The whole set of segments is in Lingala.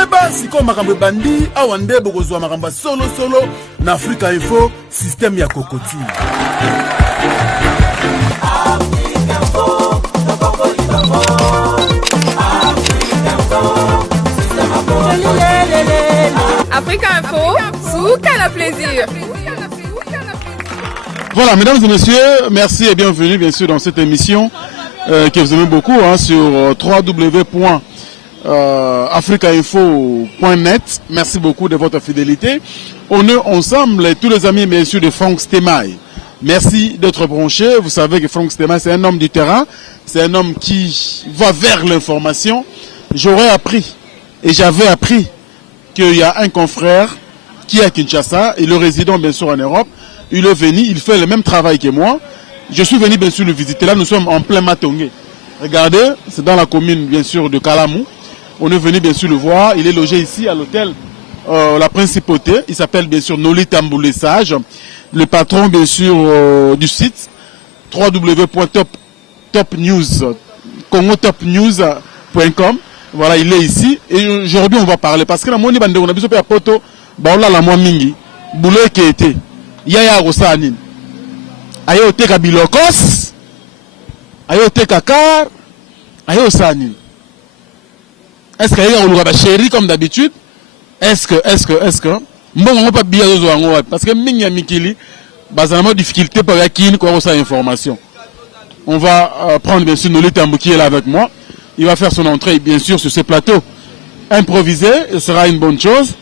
Yeba siko makambo bandi awande bokozwa makambo solo na Africa Info système ya kokoti. Africa Info, Souka la plaisir. Voilà, mesdames et messieurs, merci et bienvenue bien sûr dans cette émission que vous aimez beaucoup sur www.africainfo.net. Merci beaucoup de votre fidélité. On est ensemble, tous les amis bien sûr de Franck Stemay. Merci d'être branchés. Vous savez que Franck Stemay, c'est un homme du terrain. C'est un homme qui va vers l'information. J'aurais appris et j'avais appris qu'il y a un confrère qui est à Kinshasa, il est résident bien sûr en Europe. Il est venu, il fait le même travail que moi. Je suis venu bien sûr le visiter. Là, nous sommes en plein Matongé. Regardez, c'est dans la commune bien sûr de Kalamou. On est venu bien sûr le voir. Il est logé ici à l'hôtel La Principauté. Il s'appelle bien sûr Noli Tamboulé Sage. Le patron bien sûr du site www.congotopnews.com. Voilà, il est ici. Et aujourd'hui, on va parler. Parce que la monnaie bande, on a besoin de poto. Bah, on a la moine mingi. Boulot qui était. Yaya Rosanin. Ayo teka bilokos. Ayo teka car. Ayo sanin. Est-ce qu'il y a un chéri comme d'habitude? Est-ce que bon, on va pas bien aux parce que mingi mikili, basalement difficulté pour yakine quoi ça information. On va prendre bien sûr Noli Tambou qui est là avec moi. Il va faire son entrée bien sûr sur ce plateau improvisé. Ce sera une bonne chose.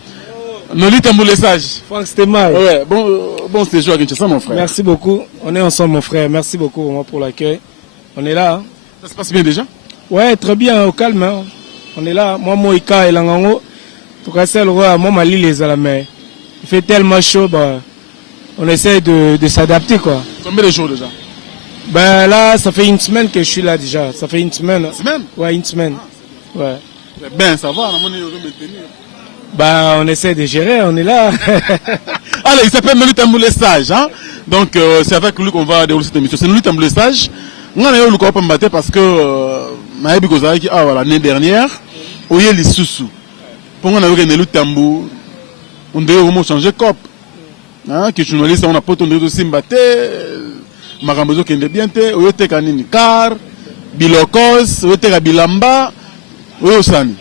Noli Tamboulé Sage. Franck Stemay. Ouais, bon séjour à Kinshasa, mon frère. Merci beaucoup. On est ensemble, mon frère. Merci beaucoup vraiment pour l'accueil. On est là. Hein. Ça se passe bien déjà? Ouais, très bien, au calme. Hein. On est là. Moi, Moïka et Langango. Pour casser le roi, moi, Mali les à la mer. Il fait tellement chaud, bah, on essaie de s'adapter, quoi. Combien de jours déjà? Ben là, ça fait une semaine que je suis là déjà. Ça fait une semaine. Une semaine? Ouais, une semaine. Ouais. Ben, ça va, on a maintenir. Bah, on essaie de gérer, on est là. Allez, il s'appelle Noli Tamboulé Sage, hein. Donc, c'est avec lui qu'on va dérouler cette émission. C'est Noli Tamboulé Sage. On a eu le corps pour parce que, Maïbi Kozaki, l'année dernière, où il y a les sous-sous. Pour qu'on a eu Noli Tambou, on devait vraiment changer de cop. Hein, que journaliste, on a pas ton de Simbate, Marambozo qui est bien, où il était Kanini Car, Bilokos, où il était Bilamba, où il Sani.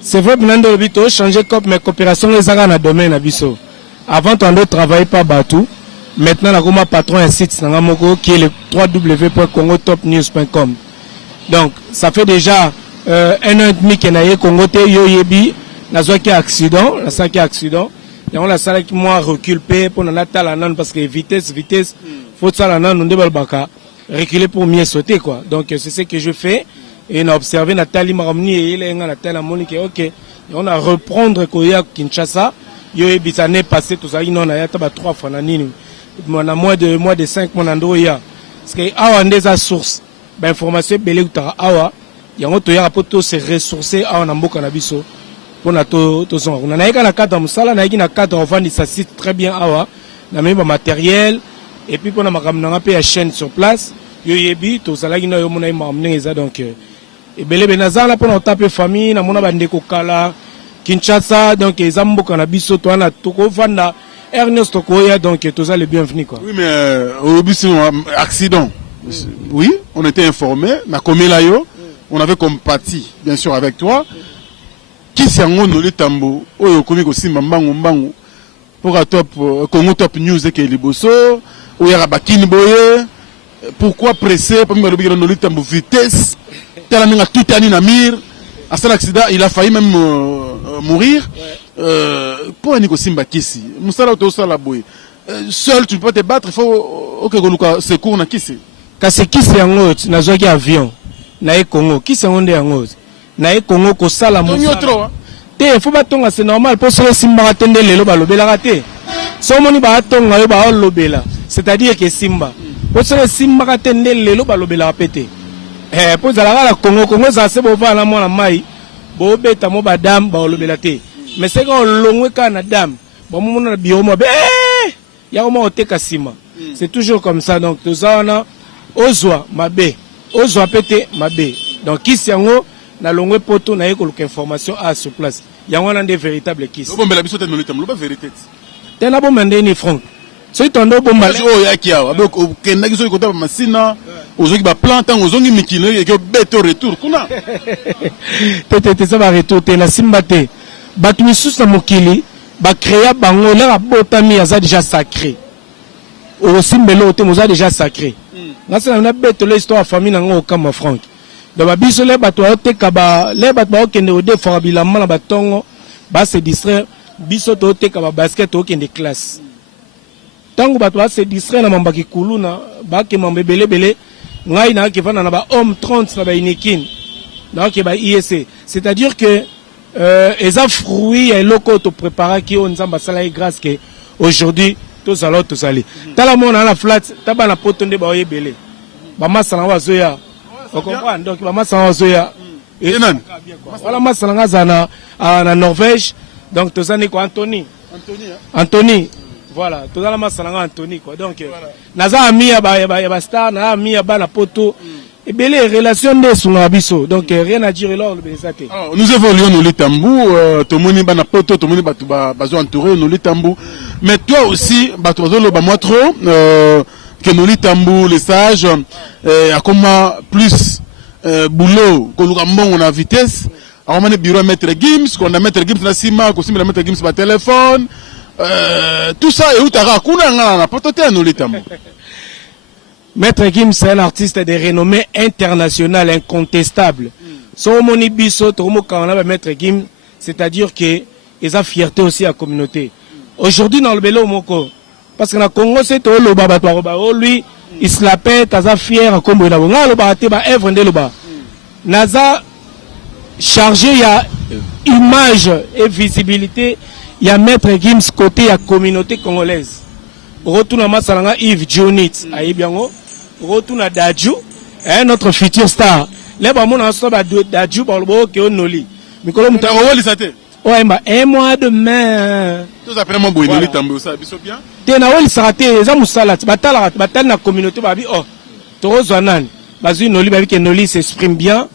C'est vrai, Binando Lobito, changer de cop, mais coopération les agas dans le domaine abisso. Avant, on ne travaillait pas Batou. Maintenant, la Roma patron un site qui est le www.congotopnews.com. Donc, ça fait déjà 1 an et demi qu'on a eu Congo Yoyebi, la zone qui a accident, la salle qui a accident. Et on a salle qui moi reculé pour la parce que vitesse, faut ça la nan, on devait reculer pour mieux sauter quoi. Donc, c'est ce que je fais. Et on a observé Nathalie Maramni et il a Nathalie Monique, ok. Et on a reprendre Koya Kinshasa. Yoyebi, ça n'est passé tout ça, il en a 3 fois nanini. On a moins de 5 mois d'Andoya. Parce que awa ndeza source d'information belé utara awa yango to ya poto se ressourcer awa na mboka na biso pona to son on a na cadre musala na na cadre on vend ça site très bien awa na même matériel et puis pona makam na pe ya chaîne sur place yoyebi to sala kina yo mona imamneza donc et belé benazala pona taper famille na mona bande ko kala Kinshasa donc ezamboka na biso to na to ko vanda Ernest Koya, donc tous les bienvenus quoi. Oui, mais au début c'est un accident. Oui, on était informés. Mais comme on avait compati, bien sûr, avec toi. Qui s'est en Noli Tambo, Oyo Komiko Simba Mbangu, pour top Congo Top News et Keliboso, ou Yarabakin Boye. Pourquoi presser? Pour me dire Noli Tambo vitesse. Tel ami a tout année Namir. À cet accident, il a failli même mourir. Pour un Simba Kissi, Moussala Tosala Boy. Seul, tu ne peux pas te battre, il faut que tu secours na Kissi. Quand c'est Kissi en haut, na zogi avion, na Congo, Kissi en haut, na Congo, ko sala Moussala. Te, faut pas tonga, c'est normal, pour que Simba attende le loba lobela raté. So moni ba tonga yo ba lobela, c'est-à-dire que Simba. Pour que Simba attende le loba lobela pété. Pour la Congo, ça c'est bon, la moi la maille, bo beta mo badam, ba lobela te. Mais c'est quand on l'ongue quand dame, bon mon a bioma, y a au moins sima. C'est toujours comme ça donc tout ça on a ozwa mabe, ozwa pété mabe. Donc qui c'est en haut na longue poto na école information à sur place. yango wana nde véritable kiss obombela biso te Nolita Mbu, ba vérité te na bomba ni Franck soki tondo bomba oyo yaki awa abe okendaki soki kota bamasina ozoki baplan ntango ozongi mikino eki obeto retour kuna te ça va retour te na simba te bato misusu na mokili bacréa bango lera botami aza déjà sacré osimbelo te moza déjà sacré ngasala na beto le histoire famille nango okama Franck donc babiso le bato oteka ba le bato bakende odefora bilamba na batongo ba se distraire biso to oteka ba basket okende classe tango bato ba se distraire na mambaki kuluna ba ke mambebele bele ngai na ke vana na ba homme 30 na ba inikin na ke ba IEC c'est-à-dire que eza fruit ya eloko to prépara ki on nzamba sala grâce que aujourd'hui tous alors tous aller tala mona na flat taba na poto nde ba oyebele ba masala wazoya on comprend donc ba masala wazoya et nani voilà masala ngazana na Norvège donc tozani ko Anthony voilà tozala masala nga Anthony quoi donc naza ami ya ba star na ami ya ba na poto et bien les relations de son biso donc rien à dire là le Bénézate. Nous évoluons Nolita Mbu, tomoni bana poto tomoni batu bazo entouré Nolita Mbu, mais toi aussi batu bazo lo ba moi trop que Nolita Mbu les sages a comment plus boulot que nous on a vitesse alors on a bureau mettre Gims qu'on a mettre Gims na sima qu'on simple mettre Gims par téléphone tout ça et où t'as kuna na poto te Nolita Mbu. Maître Gims, c'est un artiste de renommée internationale, incontestable. Son moni biso, tomo kanana Maître Gims, c'est-à-dire que ils ont fierté aussi à la communauté. Aujourd'hui dans le Bélo Moko, parce que dans le Congo c'est tout le baba lui, il se la pète, il fier à Combo na bonga le baraté ba œuvre de loba. Naza chargé il y a image et visibilité, il y a Maître Gims côté la communauté congolaise. Retourne à Masalanga Yves Dionit à Ibiango. Retourne à Dadju, notre futur star. Les bamons en sont à Dadju par le beau qui est Noli. Mais comment tu as dit ça? Ouais, bah, un mois demain. Tout après mon boy, Noli Tambo, ça, bisous bien. T'es na wali sarate, les amis salat, batal na communauté, babi, oh, toro zanan. Bazu Noli, babi que Noli s'exprime bien.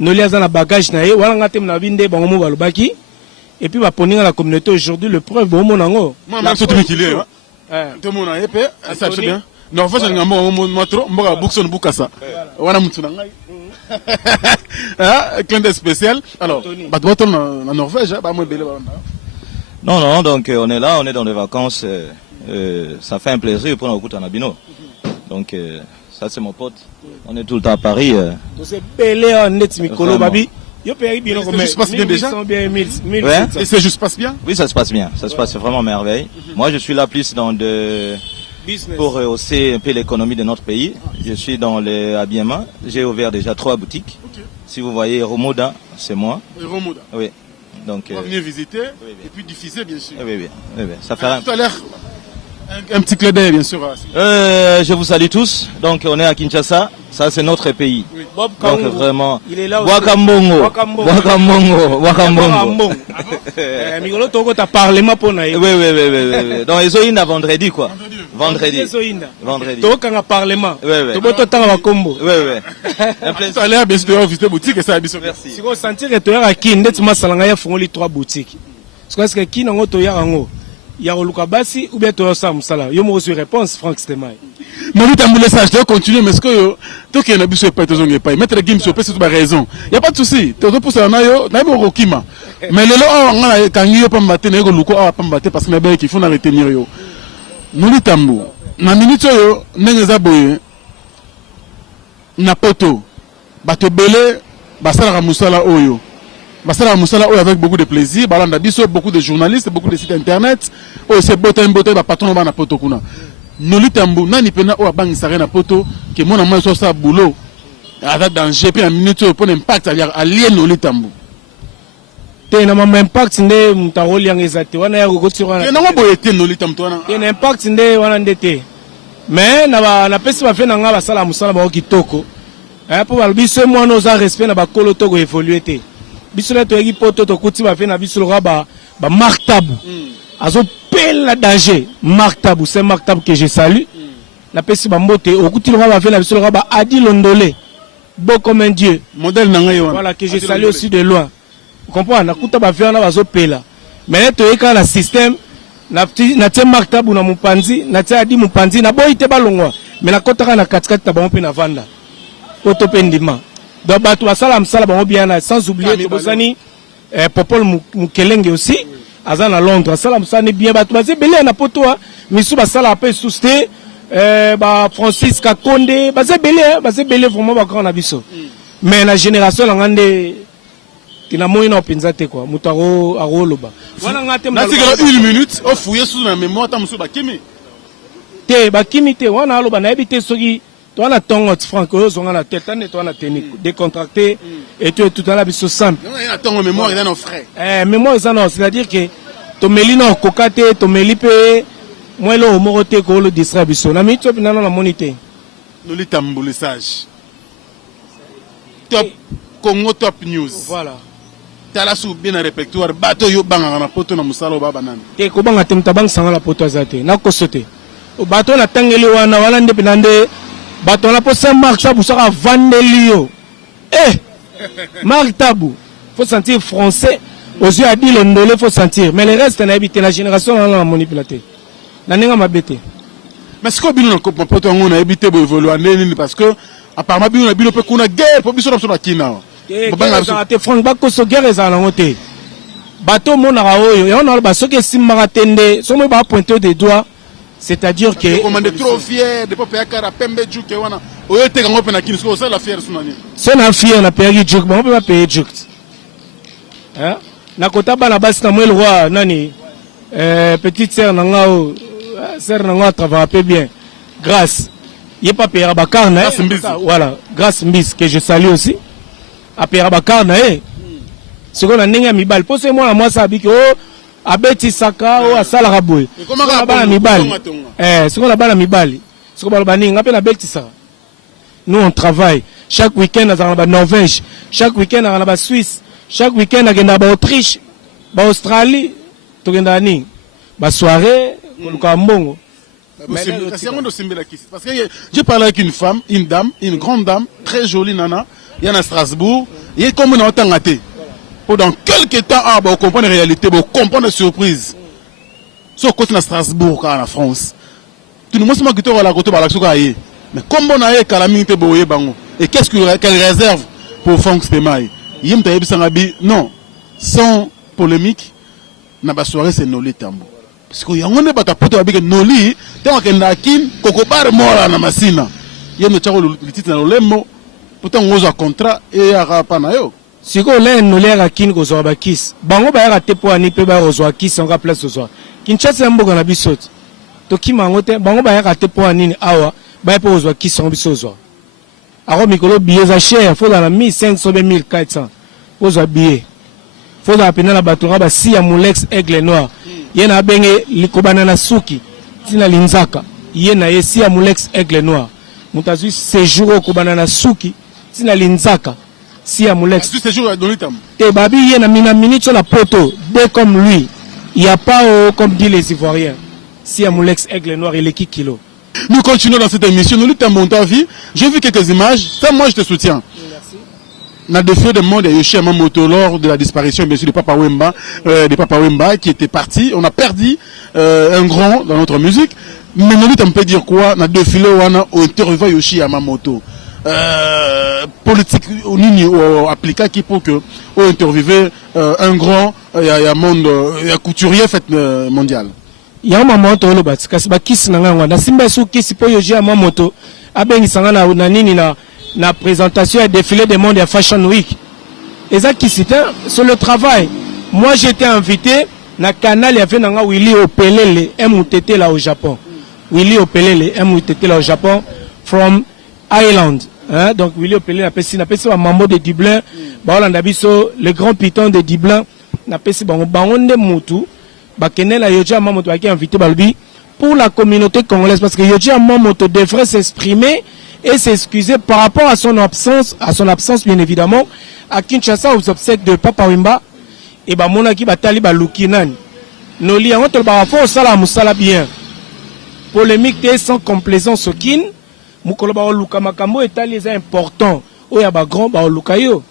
Noli a un bagage na ye, wala ngatem na binde, bangomo balobaki. Et puis, va poninger la communauté aujourd'hui, le preuve, bon, mon ango. Moi, même si tu m'équilibres, tout le monde a épais, ça c'est bien. Non, faut que je me trop, moi, Boukson Boukassa. Voilà, Moutsunangai. Clin d'œil spécial. Alors, en Norvège, non, donc on est là, on est dans les vacances. Ça fait un plaisir pour nous écouter en Abino. Donc, ça c'est mon pote. On est tout le temps à Paris. C'est belé en net, Mikolo Babi. Ça se passe bien déjà. Et ça se passe bien? Oui, ça se passe bien. Ça se passe vraiment merveille. Moi, je suis là plus dans pour rehausser un peu l'économie de notre pays. Je suis dans l'habillement. J'ai ouvert déjà 3 boutiques. Si vous voyez Romoda, c'est moi. Romoda. Oui. Donc, on va venir visiter et puis diffuser, bien sûr. Oui. Ça fera tout à l'heure. Un petit clin d'œil, bien sûr. Je vous salue tous. Donc, on est à Kinshasa. Ça, c'est notre pays. Oui. Donc, vraiment. Il est là aussi. Wakambongo. Migolo Togo, t'as parlé ma pour naïe. Oui. Donc, Ezoïna vendredi, quoi. Vendredi. Togo, quand on a parlement. Oui. Togo, t'as un combo. Oui. Tout à l'heure, bien sûr, on va visiter boutique et ça, bien sûr. Merci. Si vous sentez que tu as qui, net ma salanga, il faut les 3 boutiques. Parce que qui n'a pas de yango. Il y a Olukabasi ou bien tu as Sam Sala. Il y a une réponse, Franck Stemay. Nolita Mbu, ça, je vais continuer, mais est-ce que tu as un bus pas te pas mettre Gims sur c'est pas raison. Il n'y a pas de souci. Tu as poussé na yo, na mo rokima. Mais le lo on a quand yo pas mater na yo luko a pas mater parce que na ba qu'il faut na retenir yo. Nolita Mbu, na minute yo ndenge za boye na poto. Ba te belé ba sala musala oyo. Basala Moussala avec beaucoup de plaisir, balanda biso beaucoup de journalistes, beaucoup de sites internet, c'est botin ba patron ba na poto kuna. Nolita Mbu nani pena o abangisa na poto que mon amant so sa boulot. Avec danger puis en minute pour impact à lier Nolita Mbu. Te na mama impact nde mtaroli yang ezate wana ya kokotira wana. Na boyete Nolita Mbu wana. Te na impact nde wana ndete. Mais na pesi ba fe na nga basala musala ba kitoko. Pour balbiso moi nos respect na ba kolo toko évoluer te. Bisola to yaki poto to kuti ba fe na bisola ba Marc Tabou. Azo pela danger Marc Tabou, c'est Marc Tabou que je salue. La pesi ba mbote o kuti ba fe na bisola ba Adi Londolé. Beau comme un dieu. Modèle nanga yo. Voilà que je salue aussi de loin. Vous comprenez? Nakuta ba viana bazo pela. Mais to eka na système na tie Mark Tabu na mupanzi, na tie adi mupanzi na boy te balongwa. Mais na kotaka na katikati ta bango pe na vanda. Poto pe ndima. Donc bato basala msala bango bien sans oublier que bosani Popol Mukelenge aussi. Azan à Londres, asala msala bien bato bazé belé na poto misu basala pe souste Francis Kakonde, bazé belé vraiment ba grand na biso. Mais la génération ngande tina moina opinzate quoi, mutaro aroloba. Voilà ngate mna. Na une minute, o fouiller sous la mémoire ta musu bakimi. Te bakimi te wana aloba na ebité soki toi na tongo franco zonga na tête ne toi na technique décontracté et tout à la biso simple. Non, il y a tongo mémoire il y a nos frères. Mémoire ça non, c'est-à-dire que to melino kokate to melipe moi lo morote ko le distrait biso. Na mi top na na monité. Nous li tamboule sage. Top Congo Top News. Voilà. Tala sou bien na répertoire bato yo banga na poto na musalo baba nani. Te ko banga temta bang sanga la poto azate. Na ko sote. O bato na tangeli wana nde pinande bato na po Saint Mark Tabu sera vandelio. Mark Tabu faut sentir français aux yeux a dit le ndolé faut sentir mais le reste na habité la génération na manipulaté. Na ninga mabete. Mais ce que bino na ko poto ngo na habité bo évoluer nini parce que apparemment bino na bino pe kuna guerre po biso na so bakina. Banga te franc bako so guerre za na ngote. Bato mona oyo ya on ba so ke simara tende so mo ba pointer des doigts. C'est-à-dire que on est trop fier de pas payer cara pembe juk wana oyo te kango pe na kini so la fier sunani. C'est na fier na payer juk, on peut pas payer juk. Hein? Na kota bana basi na mwele roi nani petite sœur nanga o sœur nanga travaille peu bien. Grâce il pas payer bakar na voilà, grâce Mbis que je salue aussi. A payer bakar na ce qu'on a ninga mibal. Posez moi ça biki oh abeti saka o asala raboy. Comment on a mibali? Ce qu'on a bana mibali. Ce qu'on a bani ngape na beti saka. Nous on travaille chaque week-end à Norvège, chaque week-end à Suisse, chaque week-end à Autriche, à Australie, to genda ni. Ba soirée, koluka mbongo. Parce que j'ai parlé avec une femme, une dame, une grande dame, très jolie nana, il y en a à Strasbourg, il y a comme on a tangaté. Pendant quelques temps, on comprend la réalité, on comprend la surprise. Sur côté de Strasbourg, en France. Tout le monde se dit la côté de la mais comme on a eu calamité, et qu'est-ce qu'elle réserve pour Franck Stemaï? Non, sans polémique, la soirée c'est Noli Tambo. Parce qu'il y a un peu de Noli, tant qu'il y a un Kokobar mort na masina. Il y a un titre dans le mot, pourtant on a un contrat et un rapanayo. Si vous avez un olé qui nous a bakis, bango ba raté pour ani pe ba rozwa kis on place ce soir. Kinshasa mboga na bisot. To ki mangote bango ba raté pour ani awa ba pe rozwa kis on biso soir. Aro mikolo billet za cher, faut dans la 1500 1400. Rozwa billet. Faut dans pena na batura ba si ya Molex Aigle Noir. Yena benge likobana na suki. Tina linzaka. Yena yesi ya Molex Aigle Noir. Mutazui séjour ko banana suki. Tina linzaka. Si à Moulex. Et Babi, il y a une minute sur la poteau. Dès comme lui, il n'y a pas, comme disent les Ivoiriens. Si à Moulex, Aigle Noir, il est qui kilo. Nous continuons dans cette émission. Nous luttons mon vie. J'ai vu quelques images. Ça, moi, je te soutiens. Merci. On a défié de monde, Yoshi Yamamoto, lors de la disparition, bien sûr, de Papa Wemba, qui était parti. On a perdu un grand dans notre musique. Mais nous luttons, on peut dire quoi? On a défilé, on a interviewé Yoshi Yamamoto. Politique appliquée qui pour que on interviewer un grand monde couturier fait mondial. Il y a un moment où le bâti kasi ba kisi na ngwa na simba su kisi po yoji ya mamoto abengi sanga na nini na présentation et défilé des mondes à Fashion Week. Et ça qui c'était sur le travail. Moi j'étais invité na canal il y avait nanga Willy Opelele MUTT là au Japon. Willy Opelele MUTT là au Japon from Island. Hein? Donc Willy Opelele n'a pas un mambo de Dublin. Le grand piton de Dublin n'a pas de Moutou. Bakenela Yoji Amamoto qui est invité pour la communauté congolaise parce que Yoji Amamoto devrait s'exprimer et s'excuser par rapport à son absence bien évidemment à Kinshasa aux obsèques de Papa Wemba et Monaki Batali Balukinan. Noli a honte le barafo sala musala bien. Polémique sans complaisance au kin. Mukolo ba luka makambo etali est important. Oya ba grand ba luka yo.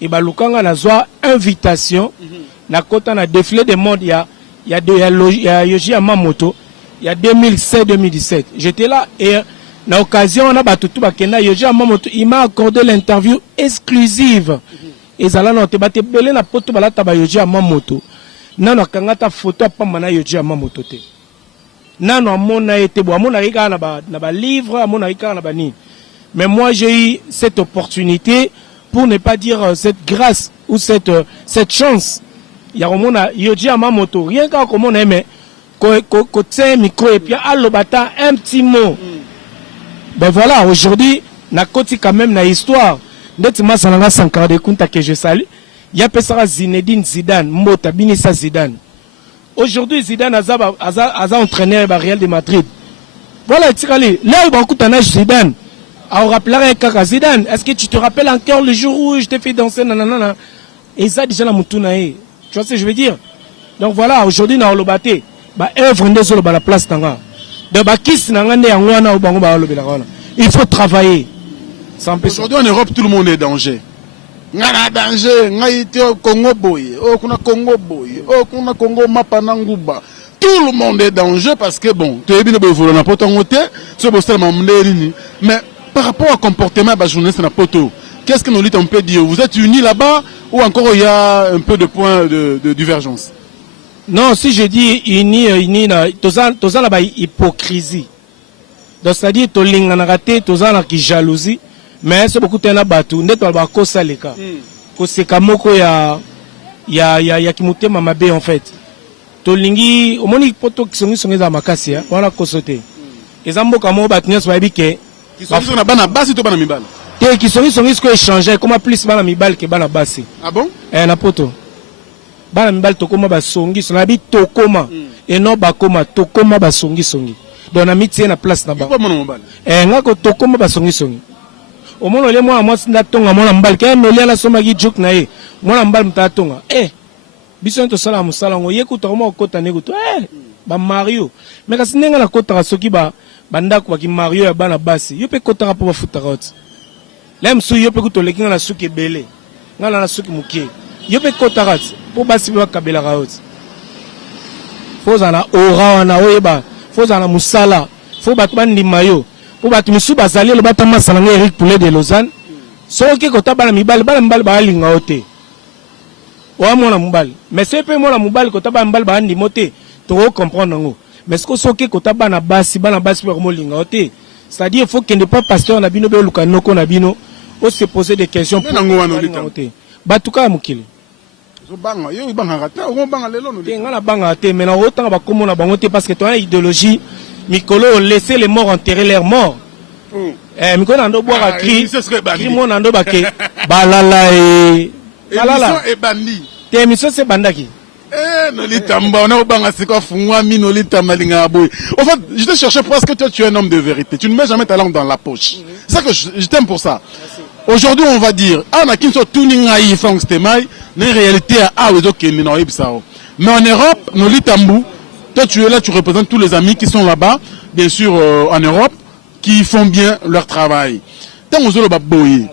et balukanga nazwa invitation na kota na défilé des modes il y a Yoji Yamamoto il y a 2016-2017 j'étais là et na occasion on a batutu bakenda Yoji Yamamoto il m'a accordé l'interview exclusive et zala na te bate belé na poto balata ba Yoji Yamamoto nano akangata photo apamba na Yoji Yamamoto te nano amona ete bo amona rika na ba livre amona rika na ba ni. Mais moi j'ai eu cette opportunité pour ne pas dire cette grâce ou cette chance. Il y a un Yoji Yamamoto, rien qu'à comme on aime, côté micro et puis alobata un petit mot. Ben voilà, aujourd'hui, na koti quand même na histoire. Nettement sananga Sankara de Kunta que je salue. Il y a pesara Zinedine Zidane, Mota Binissa Zidane. Aujourd'hui Zidane a entraîné le Real de Madrid. Voilà, tirali. Là il va écouter Zidane. Alors, rappellerai Kaka Zidane, est-ce que tu te rappelles encore le jour où je t'ai fait danser, nanana, et ça déjà la moutunae. Tu vois ce que je veux dire? Donc voilà, aujourd'hui, na olobate, ba œuvre nde zolo ba la place tanga. De ba kiss na ngande yangwana ou bango ba olobela wana. Il faut travailler. Aujourd'hui en Europe, tout le monde est danger. Ngana danger, ngaite Congo boy, oh kuna Congo boy, oh kuna Congo mapananguba. Tout le monde est danger parce que bon, tu es bien beau na potongote, ce beau style mamnderi, mais par rapport au comportement de la journaliste na poto, qu'est-ce que nous luttons peut dire? Vous êtes unis là-bas ou encore il y a un peu de points de divergence? Non, si je dis unis, toza là-bas hypocrisie. Donc c'est-à-dire to lingana raté, toza na ki jalousie, mais c'est beaucoup tena batu, ndeto ba ko saleka. Ko seka moko ya kimutema mabe en fait. To lingi omoni poto kisongi za makasi ya, wala ko sote. Ezambo kamo batnya so babike. Ils ont bana basi to bana mibali. Te qui sont ko échanger comment plus bana mibali que bana basi. Ah bon? Na poto. Bana mibali to koma basongi so na bi to koma et non ba koma to koma basongi songi. Donc na mitie na place na ba. Pourquoi mon mobile? Ngako to koma basongi songi. O mono le moi sinda tonga mona mbali ka no lia la soma gi juk na ye. Mona mbali mta tonga. Biso to sala musala ngo yekuta mo kota ne kuto ba Mario. Mais kasi nenga na kota soki ba banda kwa ki Mario ya bana basi yo pe kotaka po bafuta rot lem su yo pe kutoleki na suki belé ngala na suki mukie yo pe kotaka po basi ba kabela rot foza na ora na oyeba foza na musala fo bat bandi mayo po bat misu bazali le batama salanga Eric Poulet de Lausanne soki kota bana mibali ba linga ote wa mona mubali mais c'est pe mona mubali kota bana mibali ba ndi mote to comprendre ngo. Mais ce que soki kota bana basi pour molinga ote, c'est-à-dire il faut qu'il ne pas pasteur na bino be lukano ko na bino o se poser des questions pour ote batuka mukili zo banga yo banga rata o banga lelo no ngana banga te mais na otanga ba komo na bango te parce que toi idéologie mikolo laisser les morts enterrer leurs morts. Mikolo ando boira cri mo nando bake balala et balala et bandi te mission c'est bandaki. Nolitamba, on a obanga c'est quoi fungwa mi nolitamba linga boy. En fait, je te cherchais parce que toi tu es un homme de vérité. Tu ne mets jamais ta langue dans la poche. C'est ça que je t'aime pour ça. Aujourd'hui, on va dire ana kinso tuninga yi fang stemai, na réalité a wezo kemi na ibsao. Mais en Europe, nolitambu, toi tu es là, tu représentes tous les amis qui sont là-bas, bien sûr en Europe, qui font bien leur travail. Tant aux autres baboy,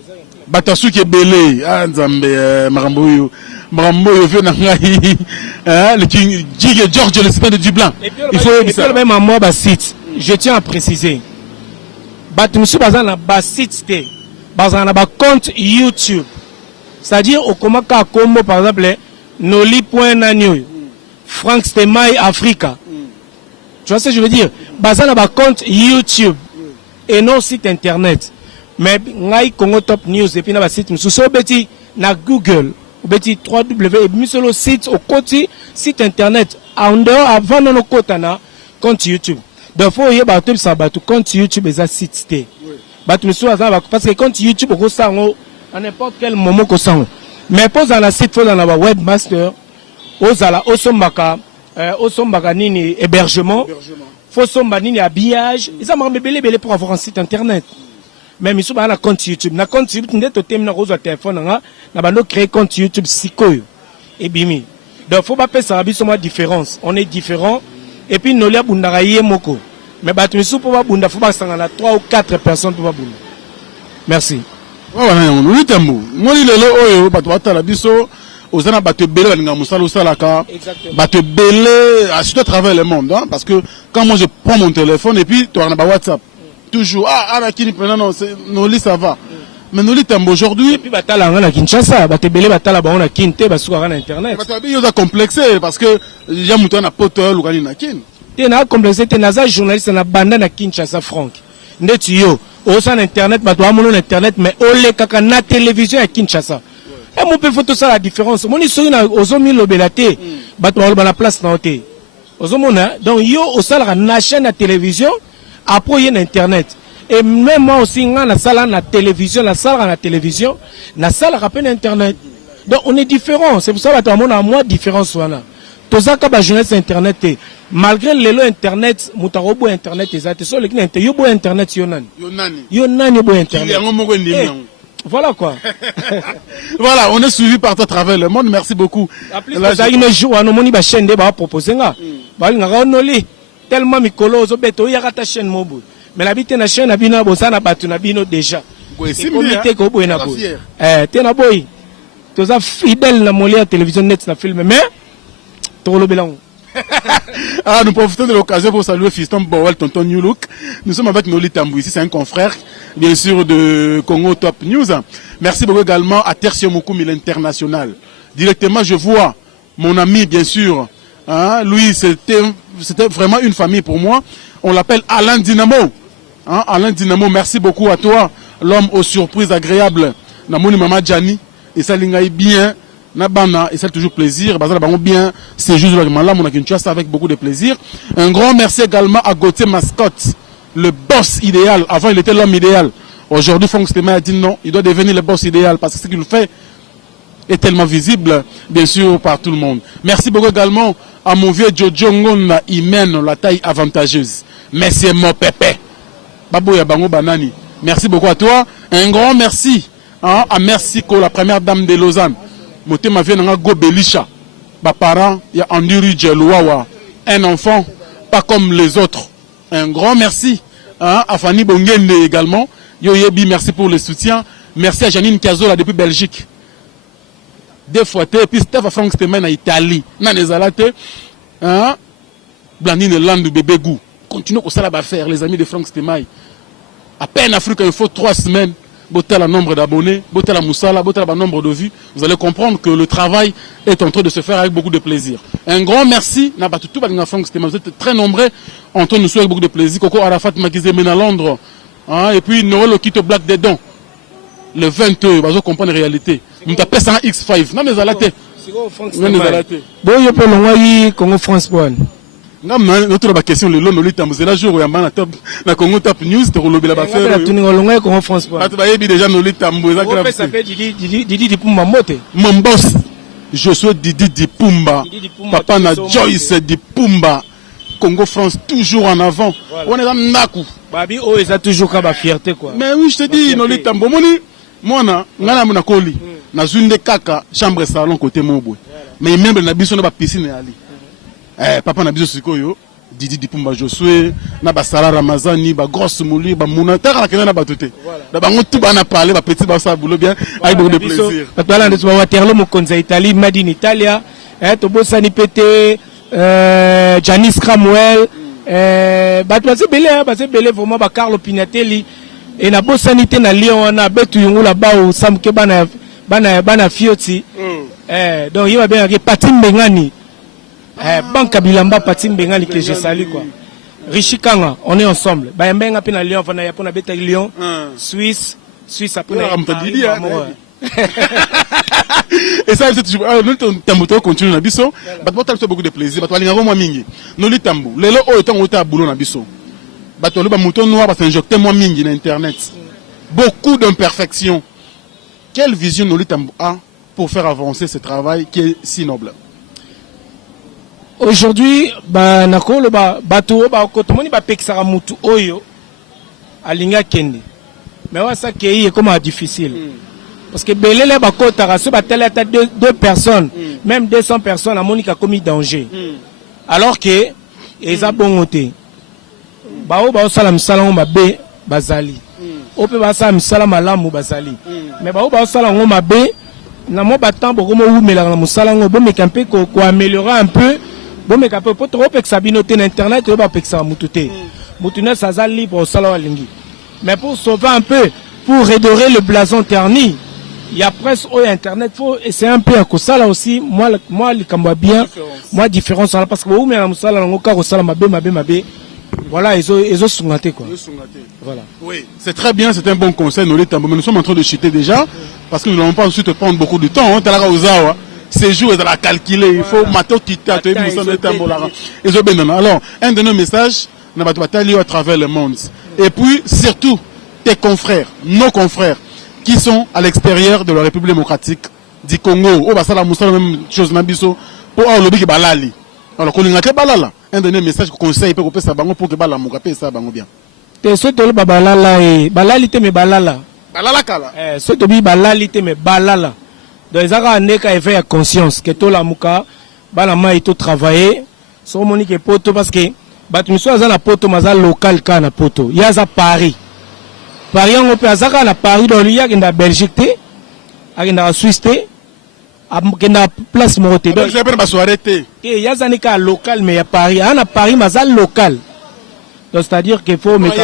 batasu qui est belé, nzambe maramboyo. Le King George le Seigneur de Dublin. Il faut même à moi site. Je tiens à préciser. Batumsu bazana ba site té. Bazana ba compte YouTube. C'est-à-dire au komaka kombo par exemple noli.nanyo. Frank Stemai Africa. Tu vois ce que je veux dire? Bazana ba compte YouTube et non site internet. Mais ngai Congo Top News et puis na ba site musu so beti na Google. Beti 3W mis sur le site au côté site internet en dehors avant nos kotana compte YouTube. Donc faut y ba tout ça ba tout compte YouTube et ça site té. Ba tout so parce que compte YouTube au ça à n'importe quel moment ko ça. Mais pose dans la site faut dans la webmaster ozala osombaka nini hébergement. Faut somba nini habillage, ça m'a belé pour avoir un site internet. Même si on a un compte YouTube, na compte YouTube, on est au thème na rose téléphone, na bando créer compte YouTube sikoyo et bimi. Donc faut pas faire ça abisoma différence. On est différent et puis nous les bundara yemoko. Mais battu sou pour bunda faut pas sangana 3 ou 4 personnes pour bunda. Merci. Voilà, on est tambo. Moi, il est là, oh, bato batala biso, ozana bato belé, balinga musala osalaka, bato belé, surtout à travers le monde, hein, parce que quand moi je prends mon téléphone et puis tu as un WhatsApp, toujours, la kini, non, Noli ça va. Mais Noli tambo aujourd'hui. Et puis batala on a Kinshasa, bato belé batala ba on a Kinte, ba sur internet. Bato belé ils ont complexé parce que il y a muto na poto lukani na kin. T'es na complexé, t'es naza journaliste na banda na Kinshasa Franck. Ndetu yo. Au sein internet, bah toi mon internet, mais ole kaka na télévision à Kinshasa. Et mon peu photo ça la différence. Mon histoire na ozomi lobelate, bah toi on la place na hôtel. Ozomona, donc yo au salle na chaîne à télévision, après y a internet. Et même moi aussi na salle na télévision, la salle na télévision, na salle rappelle internet. Donc on est différent. C'est pour ça que toi mon a moi différence wana. Tozaka ba jeunesse internet malgré le lot internet mutarobo internet ezate so le kina yo bo internet yonani bo internet voilà quoi. Voilà, on est suivi partout à travers le monde. Merci beaucoup. Là une jour on moni ba chaîne de ba proposer nga ba nga onoli tellement mikolo zo beto ya kata chaîne mobu mais la bite na chaîne na bino bo sana batu na bino déjà comité ko bo na bo tena boy toza fidèle na molia télévision net na film mais nous profitons de l'occasion pour saluer Fiston Bowel, tonton New Look. Nous sommes avec Noli Tambou ici, c'est un confrère, bien sûr, de Congo Top News. Merci beaucoup également à Tertio Moukoumi, l'international. Directement, je vois mon ami, bien sûr. Hein, lui, c'était vraiment une famille pour moi. On l'appelle Alain Dynamo. Hein, Alain Dynamo, merci beaucoup à toi, l'homme aux surprises agréables. Namoni Mama Djani, et ça l'ingaï bien. Nabana, et c'est toujours plaisir. Bien, c'est juste là, mon Kinshasa avec beaucoup de plaisir. Un grand merci également à Gauthier Mascotte, le boss idéal. Avant, il était l'homme idéal. Aujourd'hui, Franck Stéma a dit non, il doit devenir le boss idéal parce que ce qu'il fait est tellement visible, bien sûr, par tout le monde. Merci beaucoup également à mon vieux Jojo Ngona, il mène la taille avantageuse. Merci mon pépé. Babouya Bango Banani. Merci beaucoup à toi. Un grand merci à Mersiko, la première dame de Lausanne. Motema vient dans Go Belisha. Mes parents, il y a Anduri Djelouawa. Un enfant, pas comme les autres. Un grand merci à Fanny Bongende également. Yoyebi, merci pour le soutien. Merci à Janine Kazola depuis Belgique. Deux fois, et puis Steph Franck Stémen en Italie. Nanezalate. Blandine Land du bébé Gou. Continuez au salab à faire, les amis de Franck Stémen. À peine Afrique, il faut 3 semaines. Botel le nombre d'abonnés, botel la moussala, botel le nombre de vues, vous allez comprendre que le travail est en train de se faire avec beaucoup de plaisir. Un grand merci, vous êtes très nombreux, en train de nous souhaiter beaucoup de plaisir. Coco Arafat Makizemena à Londres, et puis Noël Okito Black Dedon, le 22, vous allez comprendre la réalité. Nous tapons ça en X5, non mais à la tête. Bon, il y a pas longtemps, Congo France One. Notre question le long c'est la jour où il y a na Congo Top News te rolobi la bafere tu Congo France One tu vas déjà Noli Tambo ça fait Didi Dipumba mote mon boss je suis Didi Dipumba papa na Joyce Dipumba Congo France toujours en avant on est dans Naku babi oh ils a toujours ka ba fierté quoi mais oui je te dis Noli Tambo moni mona ngana mona koli na zunde kaka chambre salon côté Mobwe mais même na biso na ba piscine ali papa na biso sikoyo Didi Dipumba Josué na basala Ramazani ba grosse mouli ba munataka na kena na batote da bango tout bana parler ba petit ba ça boulot bien avec beaucoup de plaisir patala ndeto wa Waterloo mokonza Italie made in Italia to bosani pété Janice Cramwell bato base belé vraiment ba Carlo Pinatelli et na bosani te na Lyon na betu yungula ba o samke bana fioti donc il va bien Patim Bengani Banque Bilamba Patim Bengali que je salue quoi. Richikanga, on est ensemble. Bayambenga pena Lyon, fana ya pona beta Lyon, Suisse après. Et ça c'est toujours nous tamboto continue na biso, bato bota beaucoup de plaisir, bato alinga moi mingi. Noli tambo. Lelo o etant ota boulot na biso. Bato lo ba mouton noir ba s'injecter moi mingi na internet. Beaucoup d'imperfections. Quelle vision Noli Tambo a pour faire avancer ce travail qui est si noble? Aujourd'hui, nakolo bato kotomoni ba pekisaka mutu oyo alinga kende. Mais wa ça qui est comme difficile. Parce que belele ba kotara so batela ta deux personnes, même 200 personnes à Monica commis danger. Alors que eza bongote. Bao sala msala ba be bazali. o pe ba sa misala malamu basali mais ba o ba sala ngo mabe na mo batant boko mo umela na musala ngo bo mekampe ko améliorer un peu bo mekampe po trop pe sabinote na internet ba pe sa mutute mutune sa za libre au sala walingi mais pour sauver un peu pour redorer le blason terni il y a presse au internet faut essayer un peu à ça là aussi moi le kamba bien moi différence parce que ou mais na musala ngo ka ko sala mabe voilà ils ont sungaté quoi voilà oui c'est très bien, c'est un bon conseil mais nous sommes en train de chuter déjà parce que nous n'allons pas ensuite prendre beaucoup de temps talaka ozawa ces jours ils doivent calculer il faut mato tita to musala tambolara ils ont bien alors un de nos messages na bato batali à travers le monde et puis surtout tes confrères nos confrères qui sont à l'extérieur de la République démocratique du Congo ou basala musala même chose na biso pour olobi ki balali alors qu'on a balala un dernier message conseil pour que ça bango pour que bala mukape ça bango bien te so to balala e balali te me balala kala so to bi balali te me balala donc ezaka neka éveil à conscience que to la muka bala mai to travailler so moni ke poto parce que batu miso azana poto maza local kana poto yaza Paris on peut azaka na Paris dans l'IA qui est en Belgique te en Suisse te qui est en place moté donc j'ai pas soirée te et yazani ka local mais à Paris à Paris mazal local donc c'est-à-dire qu'il faut mettre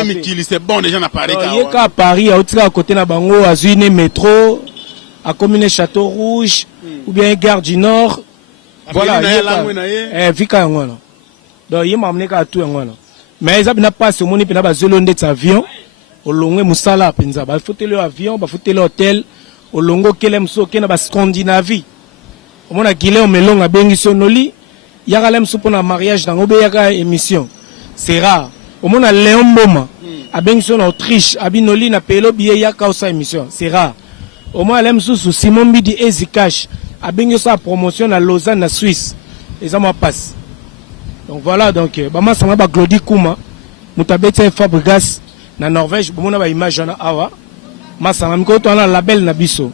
c'est bon déjà na Paris ka Paris à autre côté na bango azine métro à commune Château Rouge ou bien Gare du Nord voilà vika ngona donc yema amener ka tout ngona mais ça n'a pas ce moni pe na ba zelo ndet avion olongwe musala penza ba fotele avion ba fotele hôtel olongo kelem so kena ba Scandinavie omona Guilain Melonga bengi sonoli yakalem so pona mariage dango be yaka émission c'est rare omona Léon Mboma abengi so na Autriche abinoli na pelo biye yaka osa émission c'est rare omona lem so Simon Bidi Ezikash abengi so promotion na Lausanne na Suisse les ama passe donc voilà donc ba masanga ba Glody Kuma mutabete Fabregas na Norvège bomona ba image na awa masanga miko to na label na biso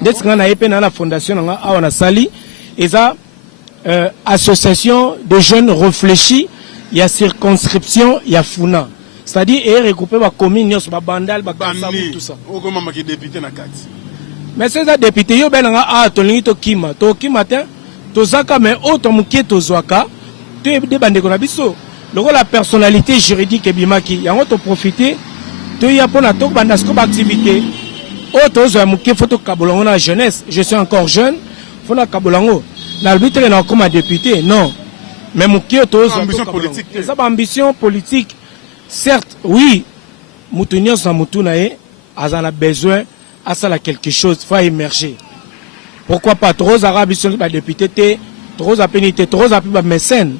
ndetsinga na yepe na fondation na awa na sali eza association de jeunes réfléchis il y a circonscription il y a funa c'est-à-dire et regrouper ba commune nyos ba bandal ba kasabu tout ça o ko mama ki député na kati mais c'est ça député yo benanga a to lingi to kima te to zaka mais auto mukie to zwaka to de bande ko na biso loko la personnalité juridique et bimaki yango to profiter to ya pona to banda sko ba activité auto zo mukie photo kabolongo na jeunesse je suis encore jeune faut na kabolongo na arbitre na comme député non mais mukie to zo ambition politique ça ambition politique certes oui mutunyo sa mutuna e azana besoin à ça quelque chose faut émerger pourquoi pas trop arabes sont ba député trop apénité trop api ba mécène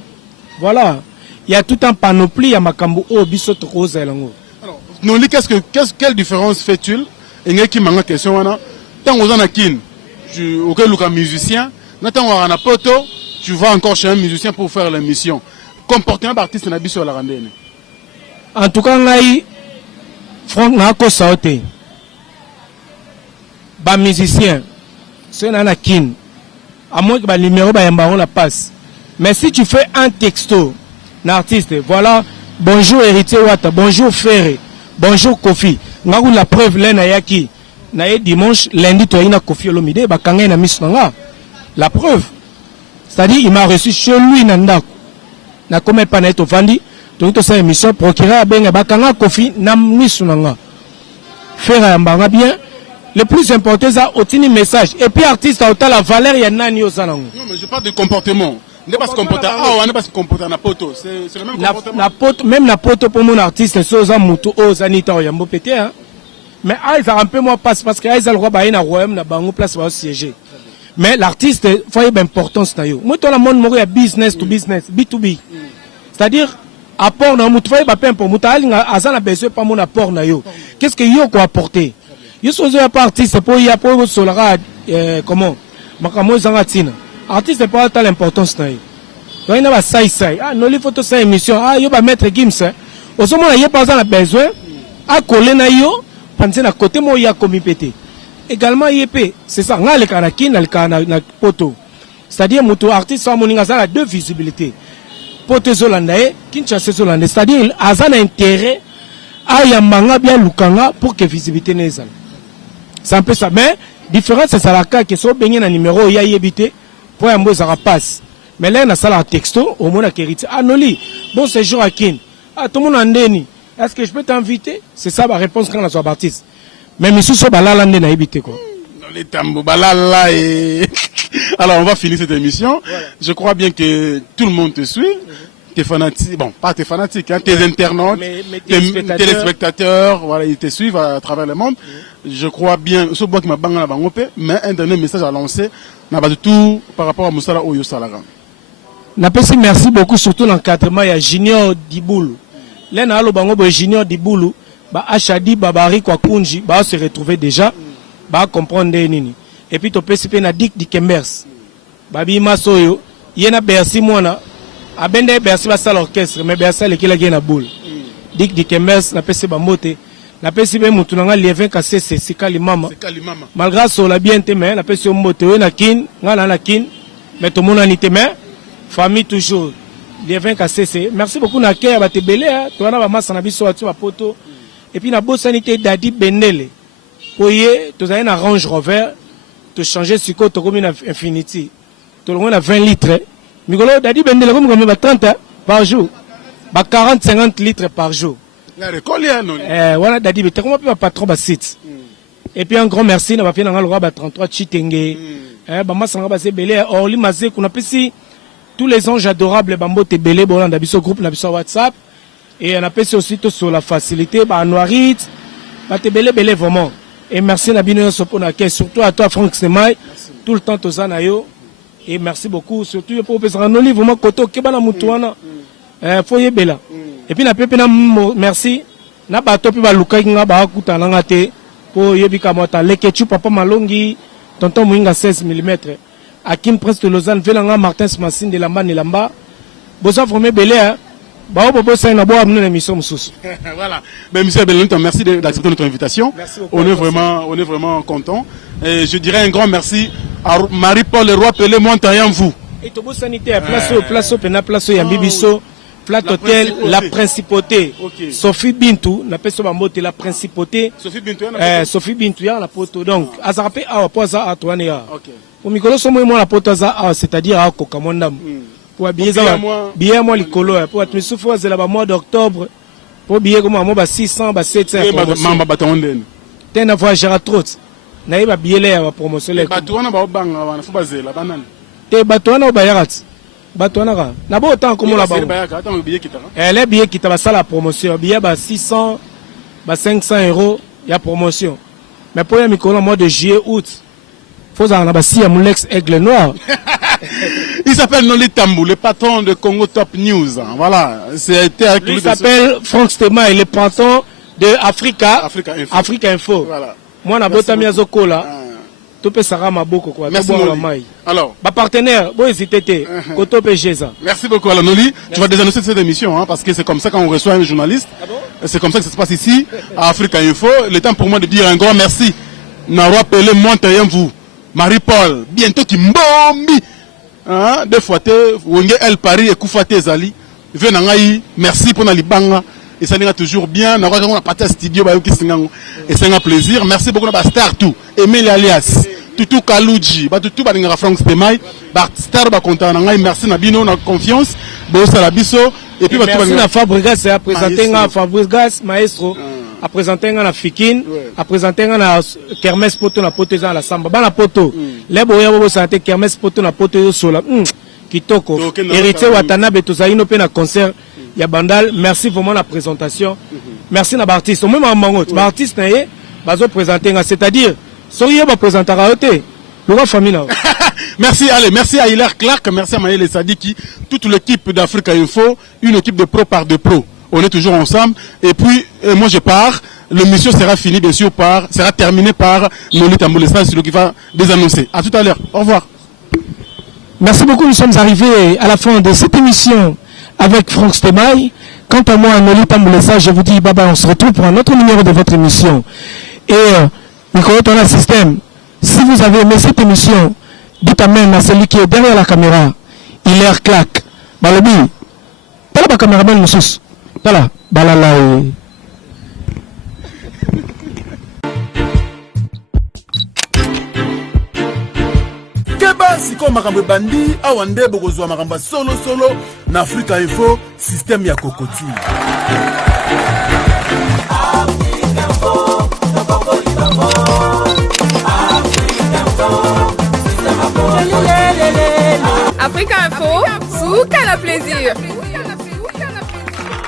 voilà il y a tout un panoplie à makambo o biso trop zelango alors non quelle différence fait-il et qui manga question wana tant aux anakin tu auquel luka musicien n'attends wana poto tu vas encore chez un musicien pour faire l'émission comportement d'artiste na biso la randene en tout cas ngai Franck nako saote ba musicien c'est na kin à moins que ba numéro ba yamba on la passe mais si tu fais un texto l'artiste voilà bonjour héritier Wata bonjour Ferré bonjour Kofi ngaku la preuve lena yaki na ye dimanche lundi to ina Kofi Olomide ba kanga na misnanga la preuve c'est-à-dire il m'a reçu chez lui na ndako na comme pas na to vandi to sa émission procureur benga ba kanga Kofi na misnanga Ferré mbanga bien le plus important c'est otini message et puis artiste a la valeur ya nani osanango non mais je parle de comportement. Ne pas se comporter on ne pas se comporter na poto c'est le même comportement na poto même na poto pour mon artiste c'est aux mutu aux anita ya mbopete hein mais ça un peu moins passe parce que ils le roi ba ina royaume na bango place va siéger mais l'artiste faut y importance na yo moi to la monde moko ya business to business B2B c'est-à-dire apport na mutu faut ba pempo pour mutu alinga azana besoin pas mon apport na yo qu'est-ce que yo quoi apporter yo so ya pas artiste pour y pour solara comment makamo zanga tina artiste pas tant l'importance na yo donc il na sai ah no li photo sa émission ah yo ba mettre Gims au moment là y a pas besoin à coller na yo penser na côté mo ya komi pété également yep c'est ça nga le kana kin le kana na poto c'est-à-dire moto artiste sa moninga ça a deux visibilités poto zolanda e Kinshasa zolanda c'est-à-dire azana intérêt ayambanga bien lukanga pour que visibilité n'ezala. C'est un peu ça. Mais différence c'est ça la cas que so benye na numéro ya yebité pour yambo ça passe. Mais là na sala texto au moins héritier. Ah noli. Bon séjour à kin. Ah tout le monde andeni. Est-ce que je peux t'inviter? C'est ça ma réponse quand on soit baptiste. Mais monsieur so balala ndena yebité quoi. Les tambours, balala et... Alors, on va finir cette émission. Voilà. Je crois bien que tout le monde te suit. Tes fanatiques, bon, pas tes fanatiques, hein, tes internautes, tes téléspectateurs, voilà, ils te suivent à travers le monde. Je crois bien, ce bois qui m'a bangé mais un dernier message à lancer, n'a pas du tout par rapport à Moussala Oyo Salaran. Merci beaucoup, surtout l'encadrement, il y a Junior Diboulou. Là, on a le Junior Diboulou, Achadi, Babari, Kwakunji, se retrouver déjà. Ba comprendre nini et puis to PCP na dik dikembers babi masoyo yena Bercy mona abende Bercy ba sala orchestre mais Bercy le kila gena boule dik dikembers na PCP mote na PCP mutu nga lievin ka CC sikali mama malgré so la bien te mais na PCP mote we na kin nga na kin mais to mona ni te mais famille toujours lievin ka CC merci beaucoup na kaya ba te belé to na ba masa na biso atu ba poto et puis na bosanité Dadi Bendele. Oye, tu as un Range Rover, tu changes sur quoi tu as Infinity. Tu as 20 litres. Migolo, Dadi Bendele, comme 30 par jour. 40-50 litres par jour. La récolte, non? Voilà, Dadi Bendele, comment peut pas trop site. Et puis un grand merci, on va faire un roi 33 Chitenge. Bamba Sanga c'est belé, Orly Mazé, qu'on appelle ici tous les anges adorables, Bambo Tebele, bon, on a vu groupe, on a vu WhatsApp. Et on appelle aussi tout sur la facilité, Noirit, Tebele, belé vraiment. Et merci Nabino Soponake, surtout à toi Franck Semay, tout le temps Tozanayo. Et merci beaucoup, surtout pour Pesranoli, vraiment Koto Kebana Mutuana. Foye Bela. Et puis na pepena merci. Na bato pi ba luka nga ba kuta nanga te pour yebika mota lekechu papa malongi tonton Moinga 16 mm. Akim Prince de Lausanne velanga Martin Smassine de Lamba ne Lamba. Bosa formé belé Voilà. Ben, monsieur Belenton, merci d'accepter notre invitation. On est vraiment content. Et je dirais un grand merci à Marie-Paul Leroy Pelé Montaillan vous. Et tout sanitaire, place Yambibiso, Flat Hotel, la principauté. Sophie Bintou, la personne à moté la principauté. Sophie Bintou, la poto. Donc, Azarapé a poisa à Toania. Pour Mikolo Somo la potaza, c'est-à-dire à Kokamondam. Pour billet moi likolo pour être souffre de la mois d'octobre pour billet comme moi 600 700 mamba batonde tena voyageur trop na iba billet la promotion les batona ba banga wana fu bazela banana te batona ba yarat batona ka na bo temps comme la ba les billets qui ta ça la promotion billet ba 600 ba 500 € ya promotion mais pour mikolo mois de juillet août faut en avoir si Amulex Aigle Noir. Il s'appelle Noli Tambou, le patron de Congo Top News. Voilà, c'était avec lui. Il s'appelle Franck Stema, il est patron de Africa Info. Voilà. Moi, na botami azokola. Tu peux savoir ma beaucoup quoi. Merci Noli. Alors, ma partenaire, bon hésiter, Koto Pejeza. Merci beaucoup alors Noli. Tu vas désannoncer cette émission hein, parce que c'est comme ça quand on reçoit un journaliste. Ah bon? C'est comme ça que ça se passe ici à Africa Info. Le temps pour moi de dire un grand merci. Narwa Pelé Montaillan vous. Marie-Paul, bientôt qui mbombi. Hein, des fois, Wenge El Paris et Koufate Zali. Venangaï, merci pour Nalibanga. Et ça n'ira toujours bien. Nous avons un parti studio, et c'est un plaisir. Merci beaucoup à Star tout. Emile Alias, Tutu Kalouji, Tutu Badingara Franck Stemay, Star Bakontanangaï, merci Nabino, on a confiance. Bossa Labiso. Et puis, merci à Fabrigas, à présenter un Fabrigas, maestro. À présenter un Fikine, à présenter un Kermès Poto na poto à la Samba. Bana poto. Les boya bobo santé Kermès Poto na poto sola. Kitoko. Héritier Watanabe Tozaino pe na concert. Ya Bandal. Merci vraiment la présentation. Merci na artiste. Même en mangot. Artiste na yé bazo présenter un. C'est-à-dire, soyez ba présenter à côté. Le roi famille na. Merci, allez, merci à Hilaire Clark, merci à Maël Sadiki, toute l'équipe d'Africa Info, une équipe de pro par de pro. On est toujours ensemble. Et puis, moi je pars. L'émission sera finie, bien sûr, sera terminée par Noli Tambou, celui qui va désannoncer. À tout à l'heure. Au revoir. Merci beaucoup. Nous sommes arrivés à la fin de cette émission avec Franck Stemaï. Quant à moi, Noli Tambou, je vous dis, baba, on se retrouve pour un autre numéro de votre émission. Et, Nicolas, on a un système. Si vous avez aimé cette émission, dites amen à celui qui est derrière la caméra. Hilaire Clark. Balobi. Pas la caméraman, monsieur. Voilà, balala. bokeba sikoyo makambo ebandi awa nde bokozwa makambo solo na Africa Info système ya kokoti. Africa Info, Souka la plaisir.